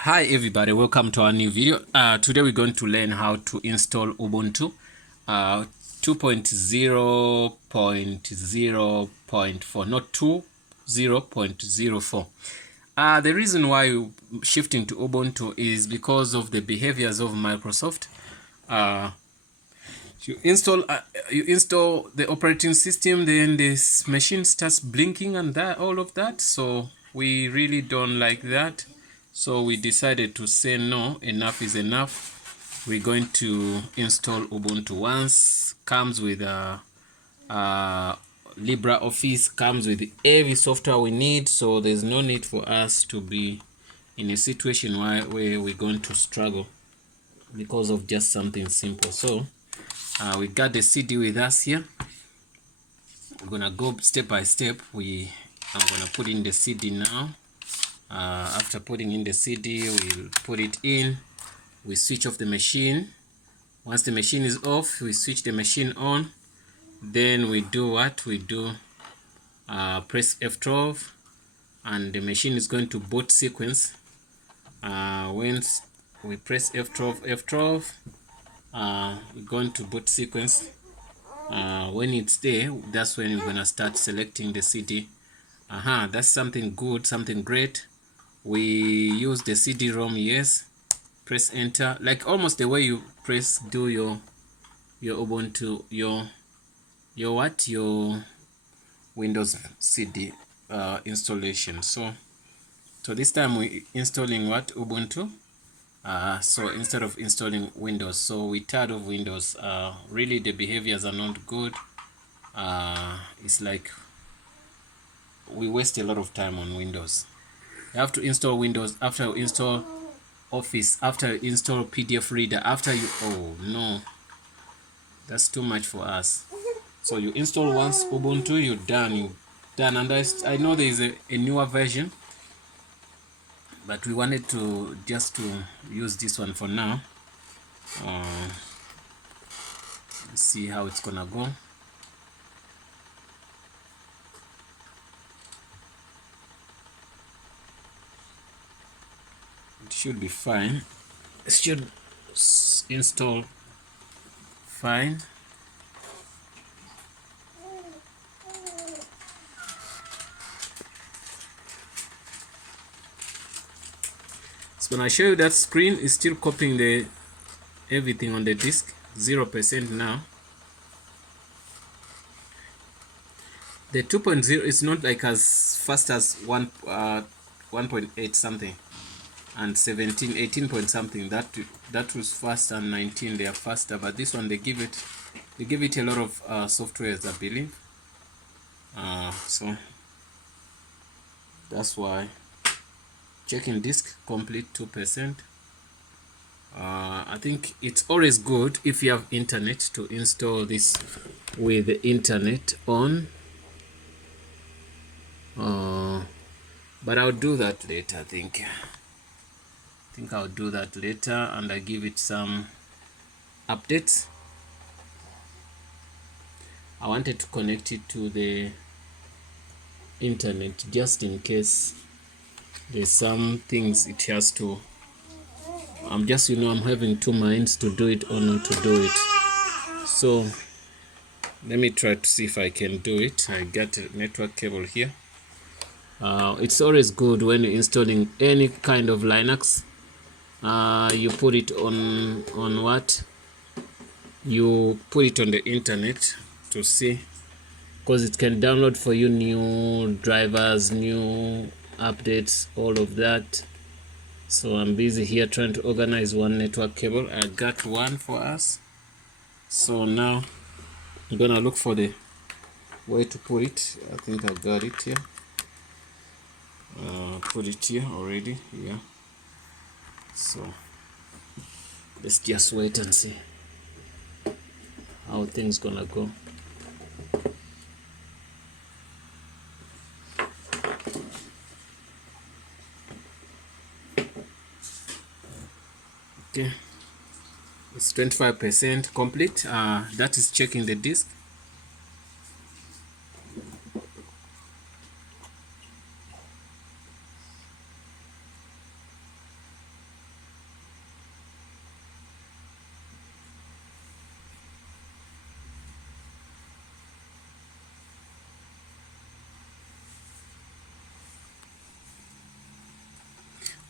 Hi everybody, welcome to our new video. Today we're going to learn how to install Ubuntu 2.0.0.4, not 2.0.04. The reason why we're shifting to Ubuntu is because of the behaviors of Microsoft. You install the operating system, then this machine starts blinking and all of that. So we really don't like that. So we decided to say no, enough is enough. We're going to install Ubuntu once. Comes with LibreOffice, comes with every software we need. So there's no need for us to be in a situation where we're going to struggle because of just something simple. So we got the CD with us here. We're gonna go step by step. I'm gonna put in the CD now. After putting in the CD, we'll put it in. We switch off the machine. Once the machine is off, we switch the machine on. Then we do what? We do press F12, and the machine is going to boot sequence. Once we press F12, we're going to boot sequence. When it's there, that's when we're gonna start selecting the CD. That's something good, something great. We use the CD-ROM, yes. Press enter, like almost the way you do your Ubuntu, your Windows CD installation. So this time we installing what? Ubuntu. So instead of installing Windows, so we tired of Windows. Really the behaviors are not good. It's like we waste a lot of time on Windows. You have to install Windows after you install Office, after you install PDF reader, after you, oh no, that's too much for us. So you install once Ubuntu, you're done. And I know there is a newer version, but we wanted to just to use this one for now. Let's see how it's gonna go. It should be fine. It should install fine. So when I show you that screen, is still copying the everything on the disk, 0% now. The 2.0 is not like as fast as 1.8 something and 17, 18 point something. That was fast, and 19 they are faster, but this one they give it a lot of softwares, I believe. So that's why checking disk complete 2%. I think it's always good if you have internet to install this with the internet on. But I'll do that later. I think I'll do that later, and I give it some updates. I wanted to connect it to the internet just in case there's some things it has to. I'm having two minds to do it or not to do it. So let me try to see if I can do it. I got a network cable here. It's always good when you're installing any kind of Linux. You put it on what? You put it on the internet to see, because it can download for you new drivers, new updates, all of that. So I'm busy here trying to organize one network cable. I got one for us. So now I'm gonna look for the way to put it. I think I got it here. Put it here already. Yeah. So let's just wait and see how things gonna go. Okay, it's 25% complete. That is checking the disk.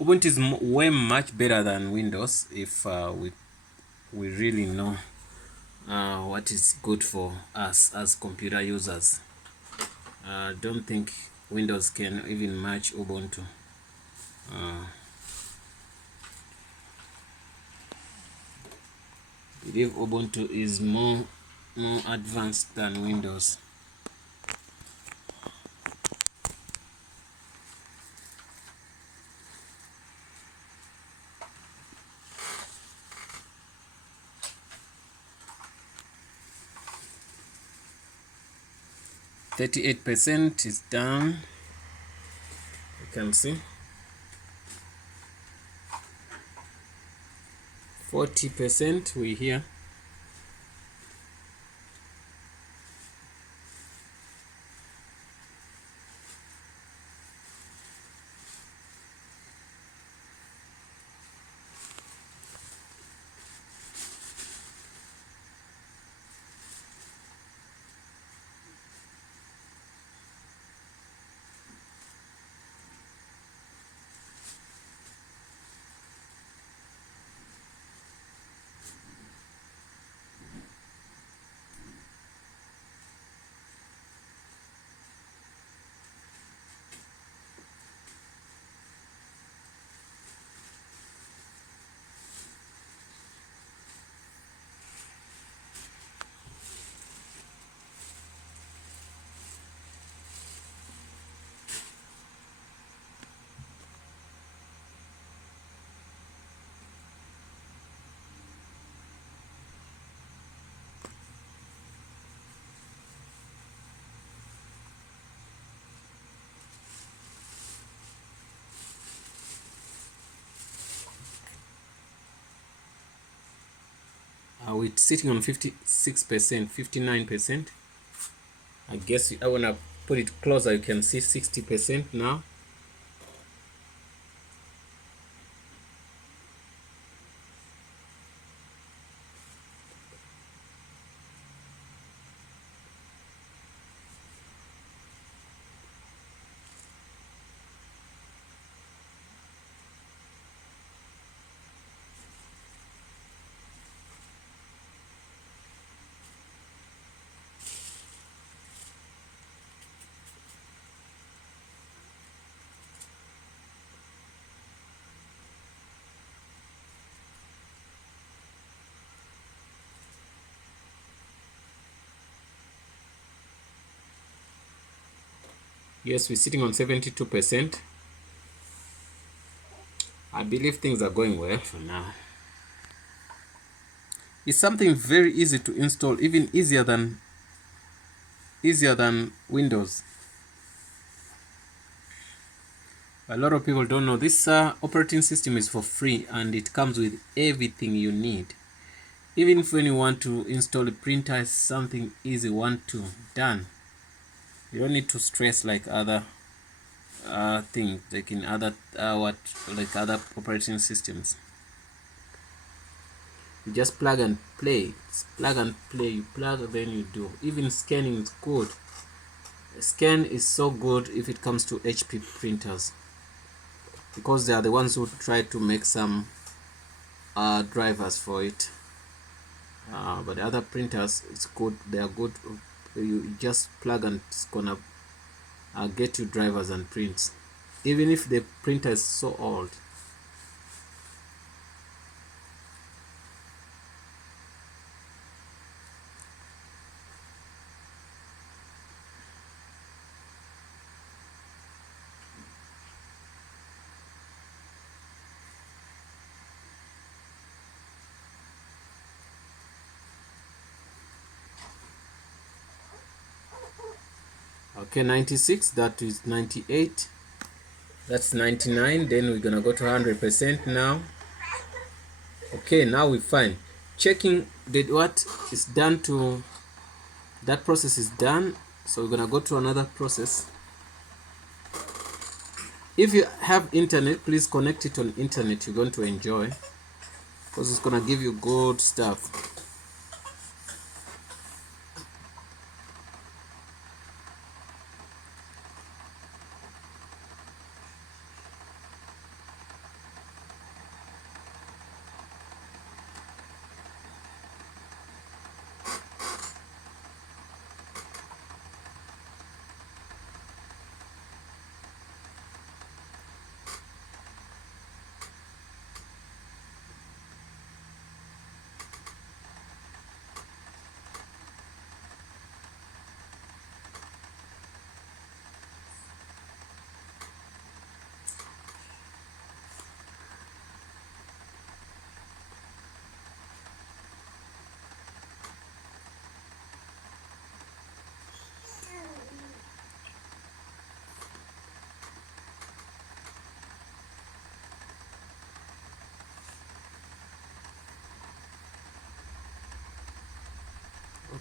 Ubuntu is way much better than Windows if we really know what is good for us as computer users. Don't think Windows can even match Ubuntu. I believe Ubuntu is more advanced than Windows. %38 is done. You can see 40% we here. We're sitting on 56%, 59%. I guess I want to put it closer. You can see 60% now. Yes, we're sitting on 72%. I believe things are going well for now. It's something very easy to install, even easier than Windows. A lot of people don't know this operating system is for free and it comes with everything you need. Even if when you want to install a printer, it's something easy, 1, 2, done. You don't need to stress like other things, like in other other operating systems. You just plug and play. It's plug and play. You plug, then you do. Even scanning is good. Scan is so good if it comes to HP printers, because they are the ones who try to make some drivers for it. But the other printers, it's good. They are good. You just plug and it's gonna get you drivers and prints, even if the printer is so old. Okay, 96, that is 98, that's 99. Then we're gonna go to 100% now. Okay, now we're fine. Checking what is done to that process is done, so we're gonna go to another process. If you have internet, please connect it on internet. You're going to enjoy, because it's gonna give you good stuff.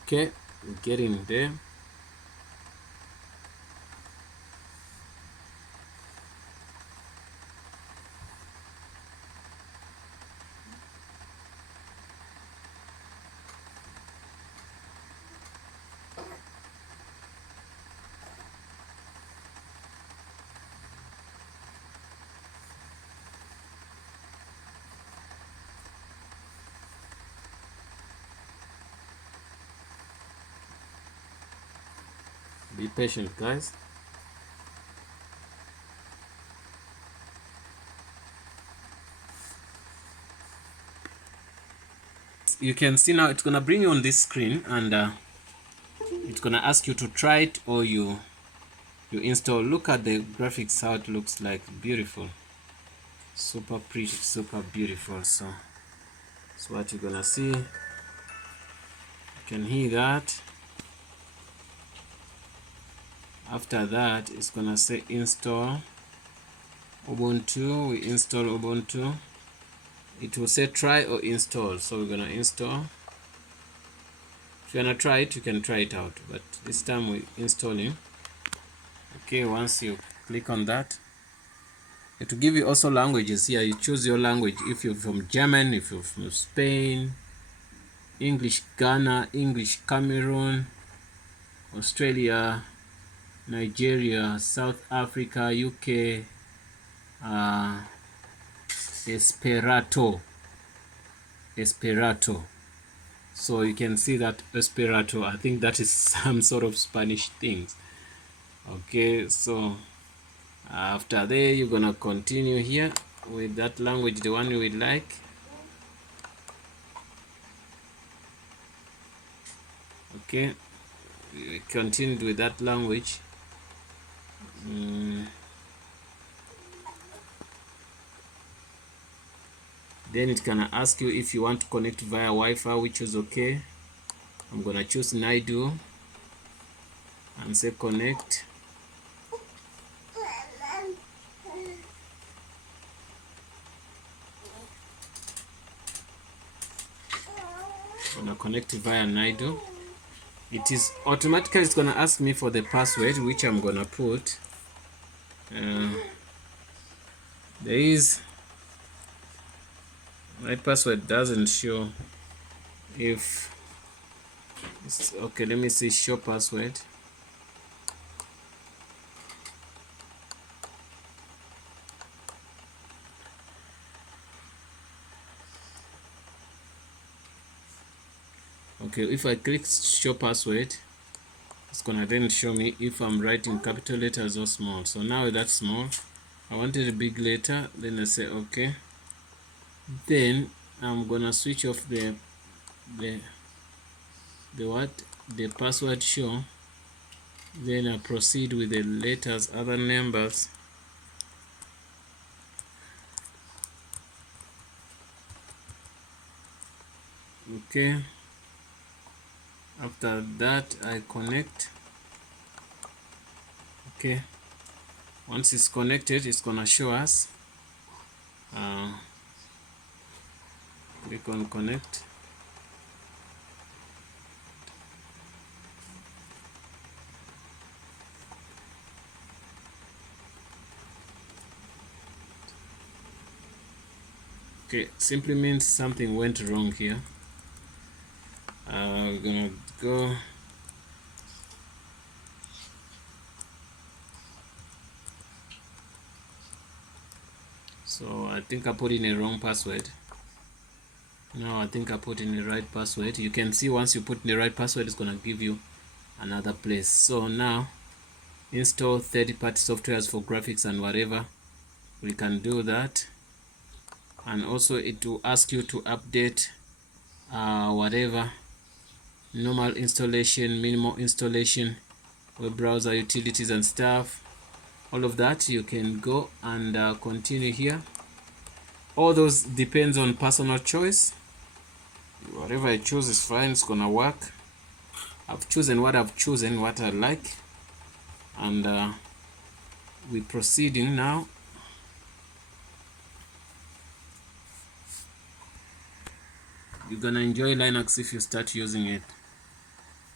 Okay, we're getting there. Be patient, guys. You can see now it's gonna bring you on this screen, and it's gonna ask you to try it or you install. Look at the graphics, how it looks like. Beautiful, super pretty, super beautiful. So that's what you're gonna see. You can hear that. After that, it's gonna say install Ubuntu. We install Ubuntu. It will say try or install, so we're gonna install. If you wanna try it, you can try it out, but this time we're installing. Okay, once you click on that, it will give you also languages here. You choose your language. If you're from German, if you're from Spain, English Ghana, English Cameroon, Australia, Nigeria, South Africa, UK, Esperanto. So you can see that Esperanto, I think that is some sort of Spanish things. Okay, so after there, you're gonna continue here with that language, the one you would like. Okay, we continued with that language. Then it's gonna ask you if you want to connect via Wi-Fi, which is okay. I'm gonna choose Naidu and say connect. I'm gonna connect via Naidu. It is automatically, it's gonna ask me for the password, which I'm gonna put. There is, my password doesn't show. If it's okay, let me see, show password. Okay, if I click show password, it's gonna then show me if I'm writing capital letters or small. So now that's small. I wanted a big letter, then I say okay. Then I'm gonna switch off the password show. Then I proceed with the letters, other numbers. Okay, after that I connect. Okay, once it's connected, it's gonna show us. Click on connect. Okay, simply means something went wrong here. We're gonna go. So I think I put in a wrong password. No, I think I put in the right password. You can see once you put in the right password, it's gonna give you another place. So now install third-party softwares for graphics and whatever. We can do that, and also it will ask you to update whatever normal installation, minimal installation, web browser utilities and stuff. All of that you can go and continue here. All those depends on personal choice. Whatever I choose is fine, it's gonna work. I've chosen what I like, and we're proceeding now. You're gonna enjoy Linux if you start using it.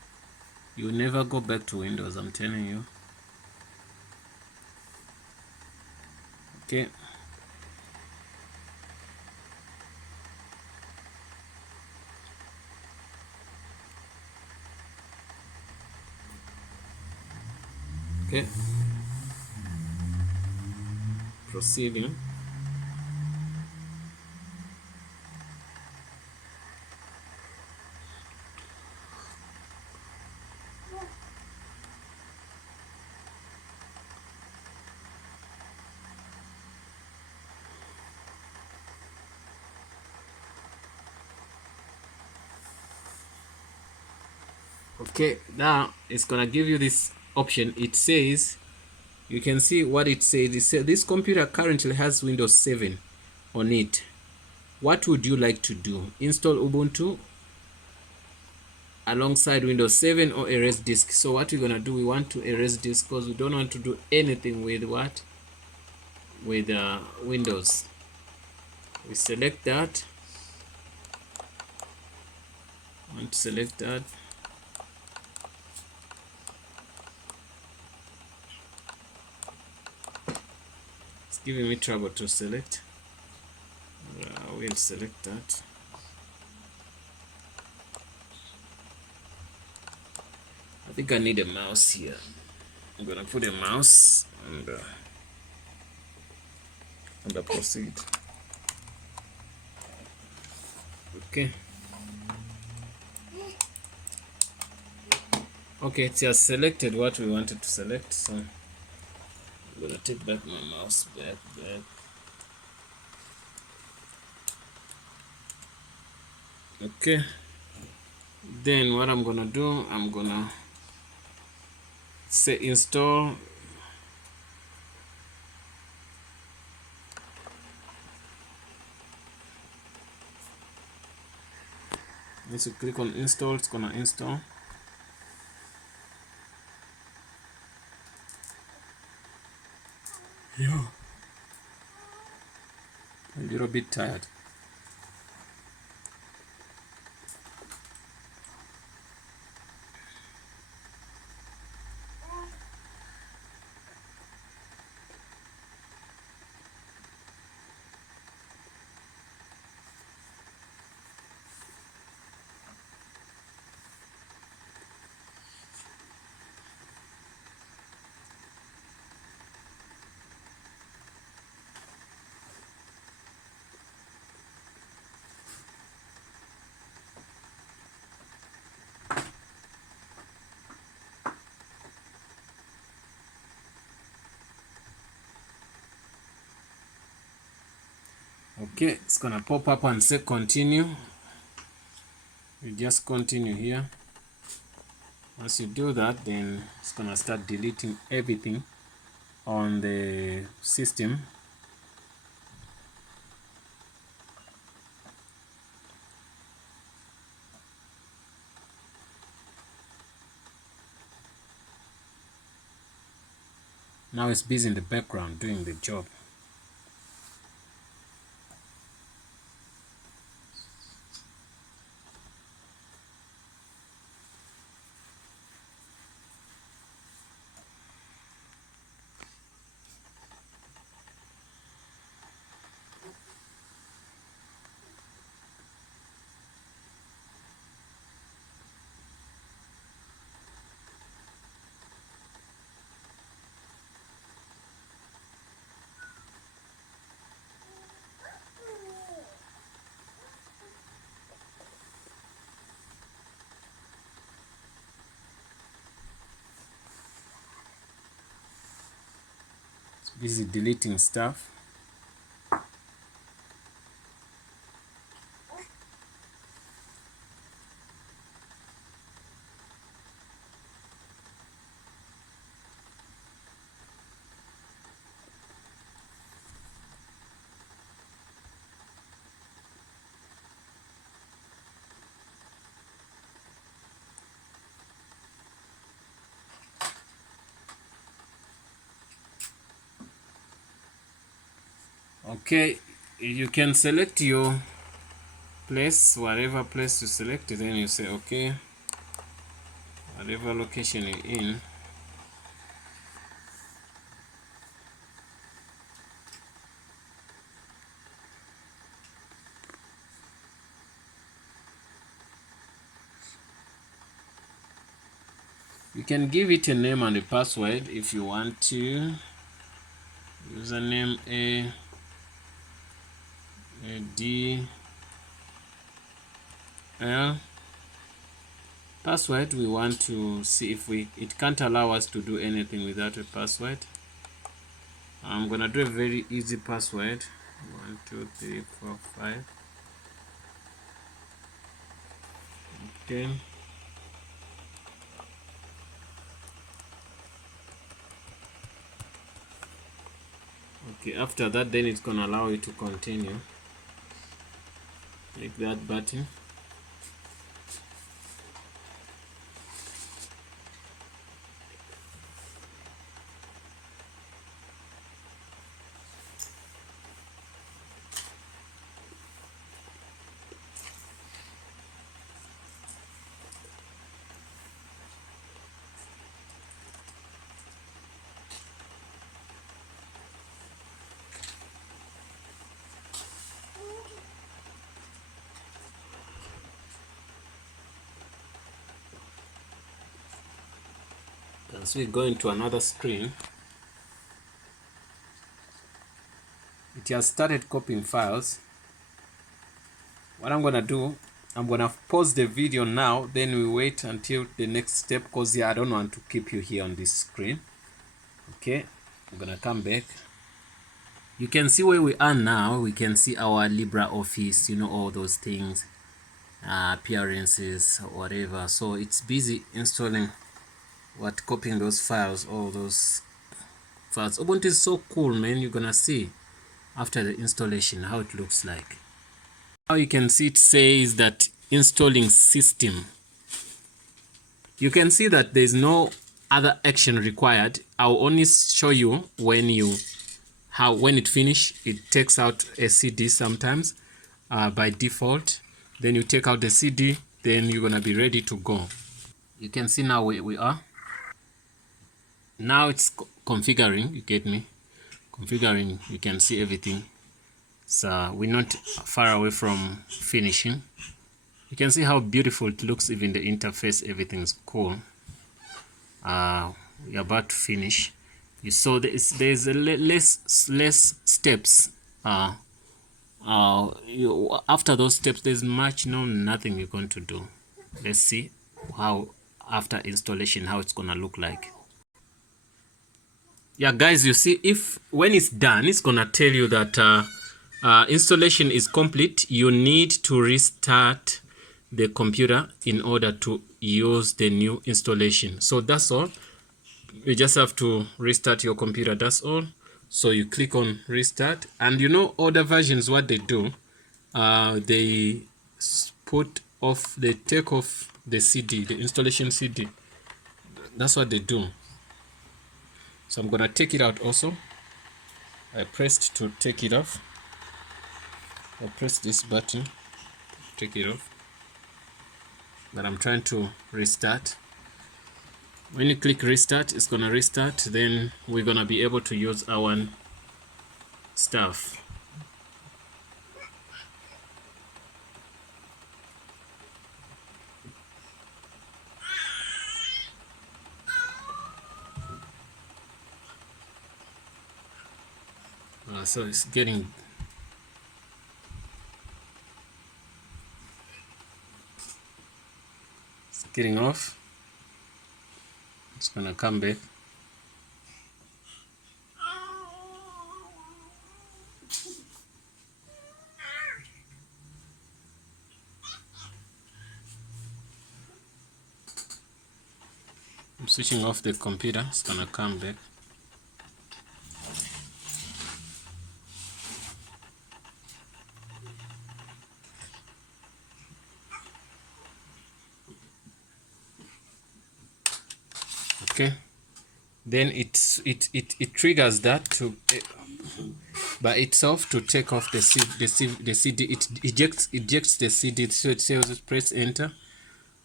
You never go back to Windows, I'm telling you. Okay. Okay. Proceeding. Okay, now it's gonna give you this option. It says, you can see what it says. It says this computer currently has Windows 7 on it. What would you like to do? Install Ubuntu alongside Windows 7 or erase disk? So what we're gonna do, we want to erase disk because we don't want to do anything with what? With Windows. We select that. I want to select that. It's giving me trouble to select. We'll select that. I think I need a mouse here. I'm gonna put a mouse and proceed. Okay. Okay, it has selected what we wanted to select, so I'm gonna take back my mouse back. Okay. Then what I'm gonna do, I'm gonna say install. Once you click on install, it's gonna install. Yeah. A little bit tired. Okay, it's gonna pop up and say continue. You just continue here. Once you do that, then it's gonna start deleting everything on the system. Now it's busy in the background doing the job. It's busy deleting stuff. Okay, you can select your place, whatever place you select, then you say okay. whatever location you're in. You can give it a name and a password if you want to. Username A D L. Password, we want to see if it can't allow us to do anything without a password. I'm gonna do a very easy password. 1 2 3 4 5. Okay. Okay, after that, then it's gonna allow you to continue. Click that button. As we go into another screen, it has started copying files. What I'm gonna do, I'm gonna pause the video now, then we wait until the next step, because I don't want to keep you here on this screen. Okay, I'm gonna come back. You can see where we are now. We can see our LibreOffice, you know, all those things, appearances, whatever. So it's busy installing, copying those files, all those files. Ubuntu is so cool, man. You're gonna see after the installation how it looks like. Now you can see it says that installing system. You can see that there's no other action required. I'll only show you when it finish. It takes out a CD sometimes by default. Then you take out the CD, then you're gonna be ready to go. You can see now where we are. Now it's configuring, you get me? Configuring, you can see everything. So we're not far away from finishing. You can see how beautiful it looks, even the interface, everything's cool. We're about to finish. You saw there's less steps. After those steps, there's nothing you're going to do. Let's see how after installation how it's gonna look like. Yeah, guys, you see, if when it's done, it's gonna tell you that installation is complete. You need to restart the computer in order to use the new installation. So that's all. You just have to restart your computer, that's all. So you click on restart, and you know other versions, what they do, they take off the CD, the installation CD. That's what they do. So I'm gonna take it out also. I pressed to take it off. I press this button to take it off, but I'm trying to restart. When you click restart, it's gonna restart. Then we're gonna be able to use our stuff. So it's getting off. It's gonna come back. I'm switching off the computer. It's gonna come back. Okay, then it triggers that to by itself to take off the CD. It ejects the CD. So it says press enter.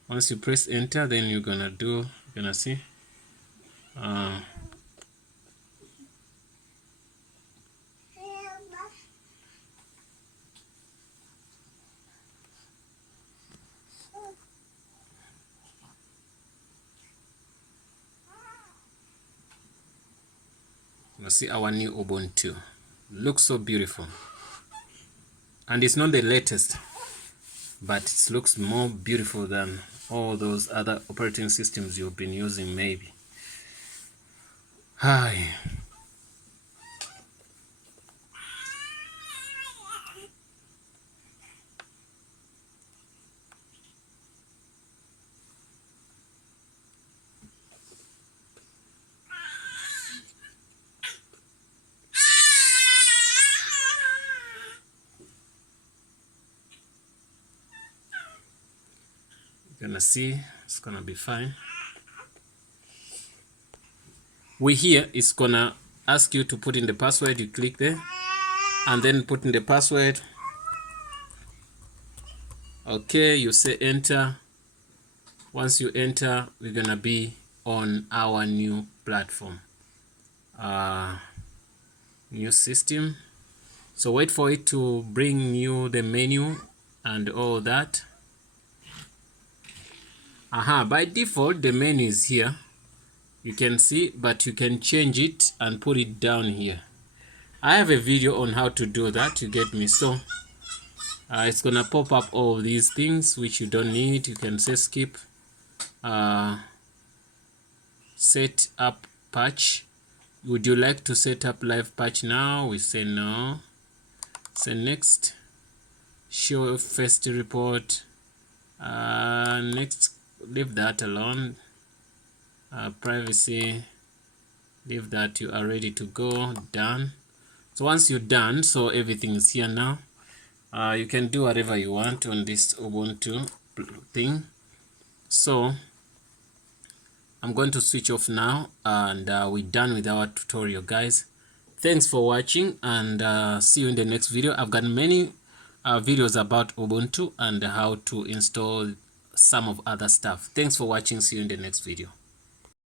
Once you press enter, then you're gonna see our new Ubuntu. Looks so beautiful, and it's not the latest, but it looks more beautiful than all those other operating systems you've been using maybe. Hi. You're gonna see it's gonna be fine. It's gonna ask you to put in the password. You click there and then put in the password. Okay, you say enter. Once you enter, we're gonna be on our new platform, new system. So wait for it to bring you the menu and all that. By default the menu is here, you can see, but you can change it and put it down here. I have a video on how to do that, you get me? So it's gonna pop up all these things which you don't need. You can say skip, set up patch. Would you like to set up live patch now? We say no. Say next. Show first report. Next, leave that alone. Privacy, leave that. You are ready to go. Done. So once you're done, so everything is here now. You can do whatever you want on this Ubuntu thing. So I'm going to switch off now, and we're done with our tutorial, guys. Thanks for watching, and see you in the next video. I've got many videos about Ubuntu and how to install some of other stuff. Thanks for watching. See you in the next video.